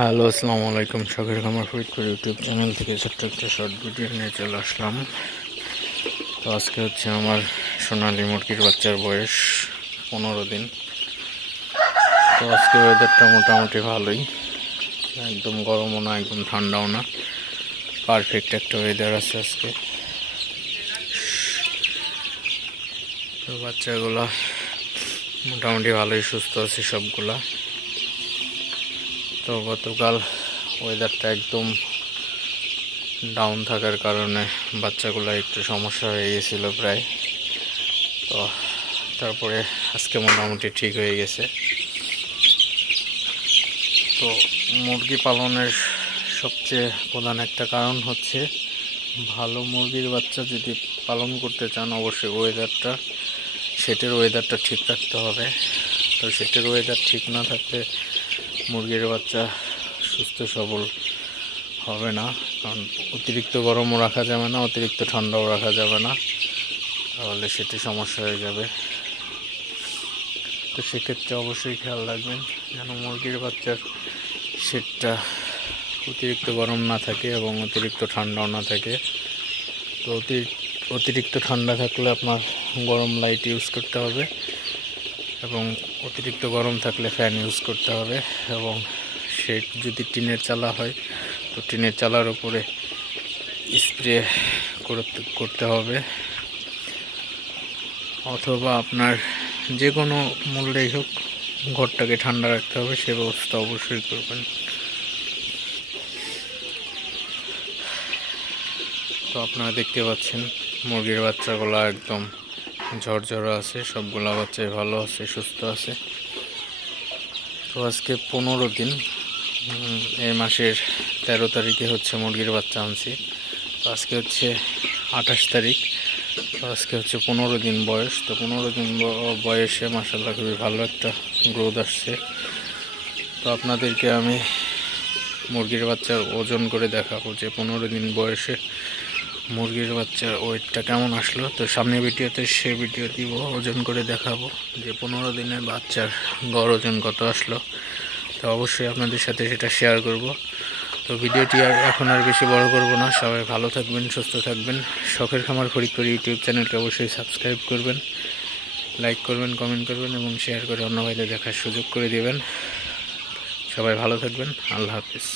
Hello, আসসালামু আলাইকুম। শখের খামার ফরিদপুর ইউটিউব চ্যানেল থেকে ছোট্ট একটা শর্ট ভিডিও নিয়ে চলে আসলাম। তো আজকে হচ্ছে আমার সোনালী মুরগির বাচ্চার বয়স 15 দিন। তো আজকে ওয়েদারটা মোটামুটি ভালোই, একদম গরমও না একদম ঠান্ডাও না, পারফেক্ট একটা ওয়েদার আছে আজকে। তো বাচ্চাগুলো মোটামুটি ভালোই সুস্থ আছে সবগুলা। তো গতকাল ওয়েদারটা একদম ডাউন থাকার কারণে বাচ্চাগুলো একটু সমস্যা হয়ে গেছিল প্রায়। তো তারপরে আজকে মোটামুটি ঠিক হয়ে গেছে। তো মুরগি পালনের সবচেয়ে প্রধান একটা কারণ হচ্ছে ভালো মুরগির বাচ্চা যদি পালন করতে চান অবশ্যই সেটার ওয়েদারটা ঠিক রাখতে হবে। তো সেটার ওয়েদার ঠিক না থাকলে মুরগির বাচ্চা সুস্থ সবল হবে না, কারণ অতিরিক্ত গরমও রাখা যাবে না, অতিরিক্ত ঠান্ডাও রাখা যাবে না, তাহলে সেটি সমস্যা হয়ে যাবে। তো সেক্ষেত্রে অবশ্যই খেয়াল রাখবেন যেন মুরগির বাচ্চার সেটটা অতিরিক্ত গরম না থাকে এবং অতিরিক্ত ঠান্ডাও না থাকে। তো অতিরিক্ত ঠান্ডা থাকলে আপনার গরম লাইট ইউজ করতে হবে এবং অতিরিক্ত গরম থাকলে ফ্যান ইউজ করতে হবে। এবং সেট যদি টিনের চালা হয় তো টিনের চালার উপরে স্প্রে করতে হবে, অথবা আপনার যে কোনো মূল্যেই হোক ঘরটাকে ঠান্ডা রাখতে হবে, সে ব্যবস্থা অবশ্যই করবেন। তো আপনারা দেখতে পাচ্ছেন মুরগির বাচ্চাগুলো একদম ঝরঝরা আছে, সবগুলা বাচ্চাই ভালো আছে, সুস্থ আছে। তো আজকে 15 দিন, এই মাসের 13 তারিখে হচ্ছে মুরগির বাচ্চা আনছি। তো আজকে হচ্ছে 28 তারিখ। তো আজকে হচ্ছে 15 দিন বয়স। তো 15 দিন বয়সে মাশাআল্লাহ খুবই ভালো একটা গ্রোথ আসছে। তো আপনাদেরকে আমি মুরগির বাচ্চার ওজন করে দেখাবো যে 15 দিন বয়সে মুরগির বাচ্চার ওয়েটটা কেমন আসলো। তো সামনের ভিডিওতে সে ভিডিও দিব, ওজন করে দেখাবো যে 15 দিনের বাচ্চার গড় ওজন কত আসলো। তো অবশ্যই আপনাদের সাথে সেটা শেয়ার করব। তো ভিডিওটি এখন আর বেশি বড় করব না। সবাই ভালো থাকবেন, সুস্থ থাকবেন। শখের খামার ফরিদপুর ইউটিউব চ্যানেলকে অবশ্যই সাবস্ক্রাইব করবেন, লাইক করবেন, কমেন্ট করবেন এবং শেয়ার করে অন্য ভাইদের দেখার সুযোগ করে দেবেন। সবাই ভালো থাকবেন। আল্লাহ হাফিজ।